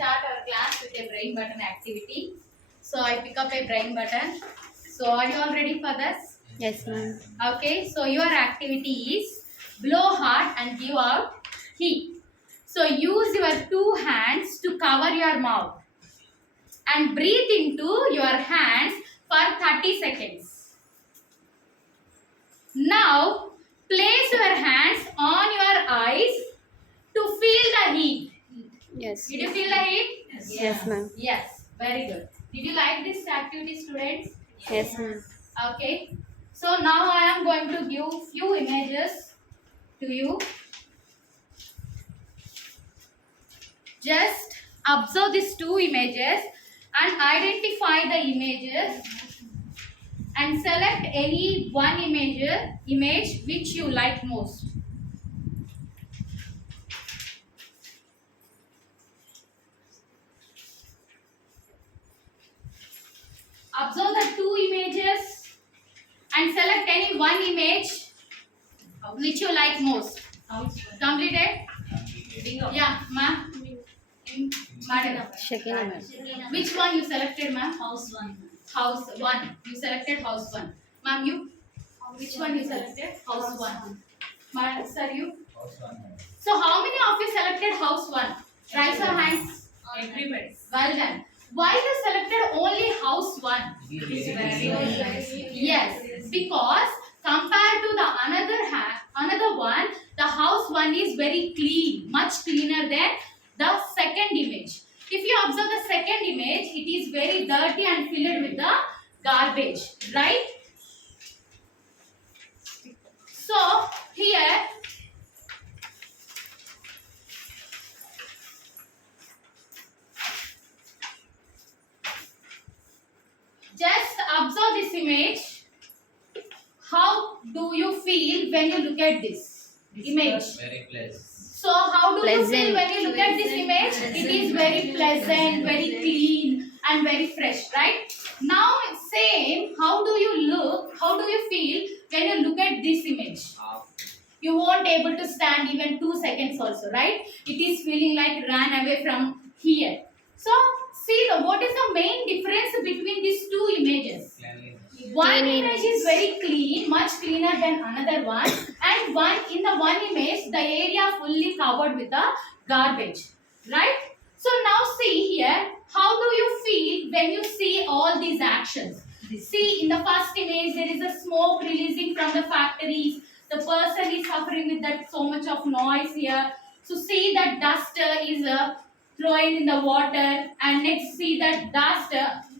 start our class with a brain button activity. So I pick up a brain button. So are you all ready for this? Yes, ma'am. Okay, so your activity is blow hard and give out heat. So use your two hands to cover your mouth and breathe into your hands for 30 seconds. Now place your hands on your eyes to feel the heat. Yes. Did you feel the heat? Yes, ma'am. Yes, very good. Did you like this activity, students? Yes, ma'am. Okay. So now I am going to give few images to you. Just observe these two images and identify the images and select any one image which you like most. Observe the two images and select any one image which you like most. Completed? Yeah, ma'am. Madam. Shakina, ma'am. Which one you selected, ma'am? House one. House 1. You selected house 1. Ma'am, you? Which one you selected? House 1. Ma'am, sir, you? So how many of you selected house 1? Raise your hands. Everybody. Well done. Why you selected only house 1? Yes, because compared to the another one, the house 1 is very clean, much cleaner than the second image. If you observe the second image, it is very dirty and filled with the garbage, right? So here just observe this image. How do you feel when you look at this image? Very pleasant. So how do you feel Pleasant. when you look at this image? It is very pleasant, very clean and very fresh, right? Now same, how do you look, how do you feel when you look at this image? You won't able to stand even 2 seconds also, right? It is feeling like ran away from here. So see what is the main difference between these two images? One image is very clean, much cleaner than another one, and in the one image the area fully covered with the garbage, right? So now see here, how do you feel when you see all these actions? See, in the first image there is a smoke releasing from the factories. The person is suffering with that so much of noise here. So see that dust is throwing in the water, and next see that dust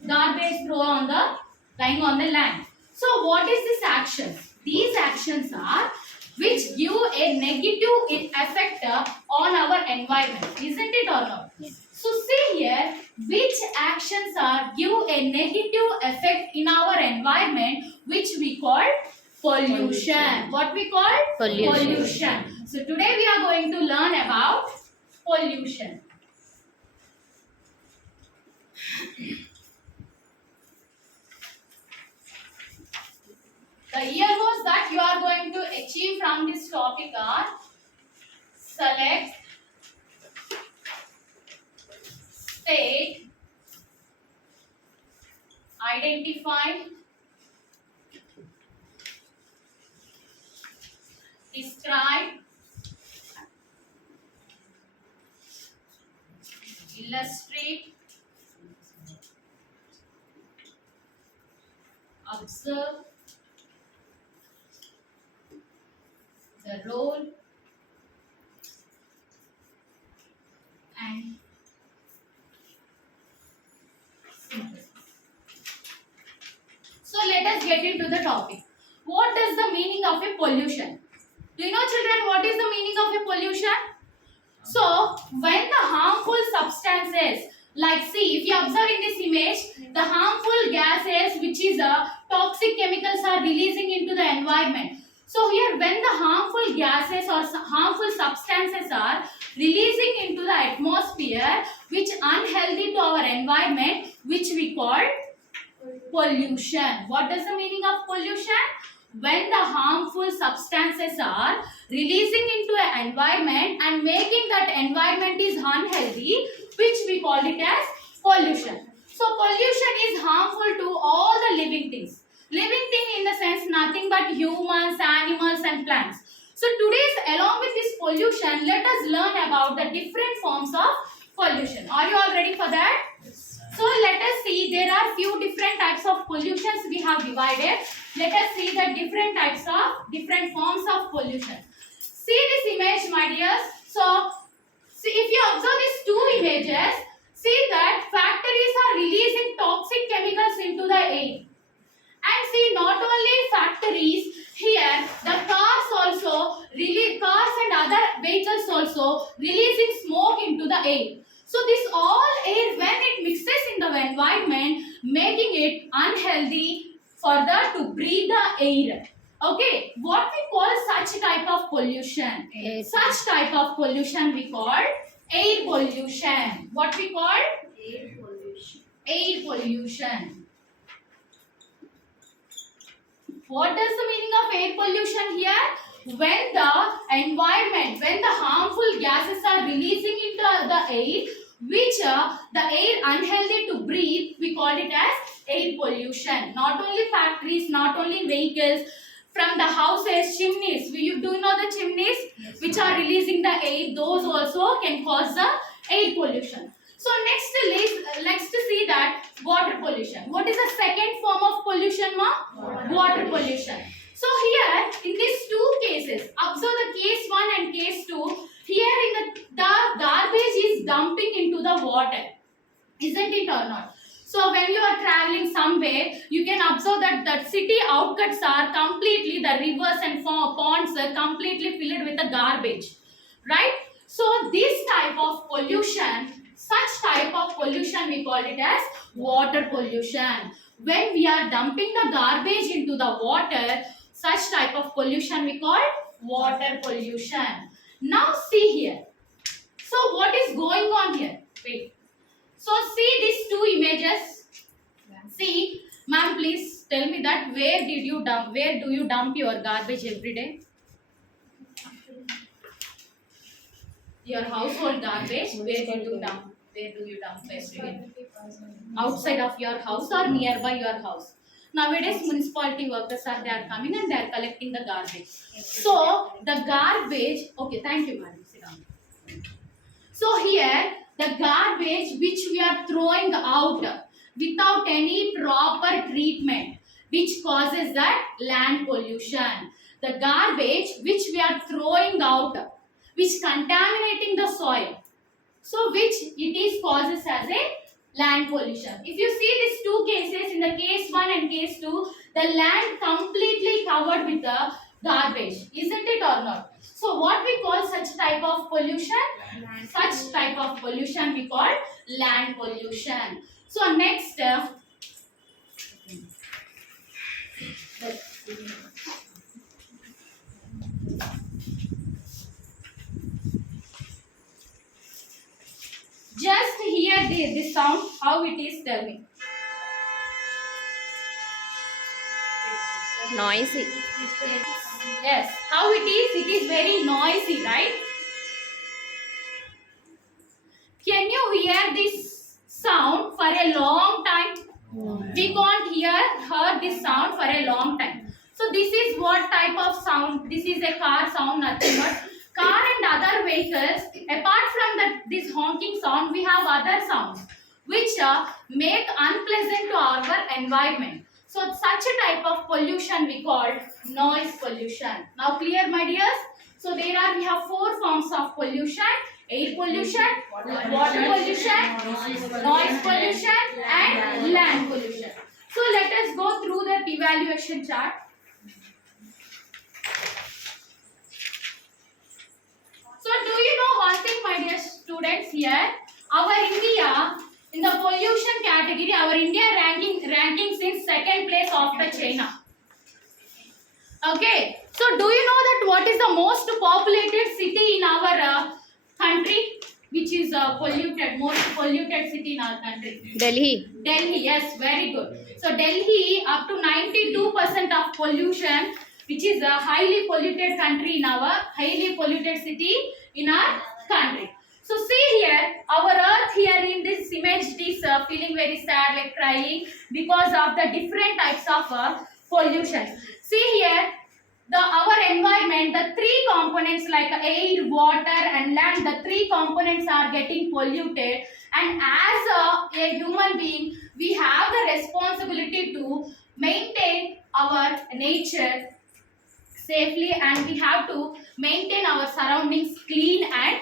garbage throw on the lying on the land. So what is this action? These actions are which give a negative effect on our environment, isn't it or not? So see here, which actions are give a negative effect in our environment, which we call pollution. What we call? Pollution. So today we are going to learn about pollution. The year was that you are going to achieve from this topic are select, state, identify, describe, illustrate, observe, the role, and synthesis. So let us get into the topic. What is the meaning of a pollution? Do you know, children, what is the meaning of a pollution? So when the harmful substances, like see, if you observe in this image, the harmful gases which is toxic chemicals are releasing into the environment. So here when the harmful gases or harmful substances are releasing into the atmosphere, which unhealthy to our environment, which we call pollution. What is the meaning of pollution? When the harmful substances are releasing into an environment and making that environment is unhealthy, which we we called it as pollution. So pollution is harmful to all the living things. Living thing in the sense nothing but humans, animals and plants. So today's along with this pollution, let us learn about the different forms of pollution. Are you all ready for that? So let us see, there are few different types of pollutions we have divided. Let us see the different types of different forms of pollution. See this image, my dears. So see, if you observe these two images, see that factories are releasing toxic chemicals into the air. And see, not only factories, here the cars also cars and other vehicles also releasing smoke into the air. So this all air, when it mixes in the environment, making it unhealthy further to breathe the air. Okay, what we call such type of pollution? Such type of pollution we call air pollution. What we call? Air pollution. Air pollution. What is the meaning of air pollution here? When the environment, when the harmful gases are releasing into the air, which the air unhealthy to breathe, we call it as air pollution. Not only factories, not only vehicles, from the houses, chimneys. Do you know the chimneys? Yes, which are releasing the air, those also can cause the air pollution. So let's see that water pollution. What is the second form of pollution, ma? Water pollution. So here in these two cases, observe the case 1 and case 2. Here in the garbage is dumping into the water, isn't it or not? So when you are traveling somewhere, you can observe that the city outskirts are completely, the rivers and ponds are completely filled with the garbage, right? So this type of pollution, such type of pollution we call it as water pollution. When we are dumping the garbage into the water, such type of pollution we call water pollution. Now see here. So what is going on here? Wait. So see these two images. See, ma'am, please tell me that where do you dump your garbage every day? Your household garbage, where do you dump? Where do you dump every day? Outside of your house or nearby your house. Nowadays, municipality workers are coming and they are collecting the garbage. So the garbage. Okay, thank you, madam. Sit down. So here the garbage which we are throwing out without any proper treatment, which causes that land pollution. The garbage which we are throwing out, which contaminating the soil. So which it is causes as a land pollution. If you see these two cases, in the case 1 and case 2, the land completely covered with the garbage, isn't it or not? So what we call such type of pollution? Such type of pollution we call land pollution. So next, just hear this sound, how it is, tell me. Noisy. Yes, how it is very noisy, right? Can you hear this sound for a long time? No. We can't heard this sound for a long time. So this is what type of sound? This is a car sound, nothing but car and other vehicles. Apart from this honking sound, we have other sounds which make unpleasant to our environment. So such a type of pollution we call noise pollution. Now clear, my dears? So we have 4 forms of pollution: air pollution, water pollution, noise pollution and land pollution. So let us go through the evaluation chart. So do you know one thing, my dear students, here? Our India, in the pollution category, our India rankings in 2nd place after China. Okay. So do you know that what is the most populated city in our country? Which is most polluted city in our country? Delhi. Delhi, yes, very good. So Delhi up to 92% of pollution, which is a highly polluted country in our highly polluted city in our country. So see here, our earth here in this is feeling very sad, like crying because of the different types of pollution. See here, our environment, the three components like air, water and land, the three components are getting polluted, and as a human being we have the responsibility to maintain our nature safely, and we have to maintain our surroundings clean and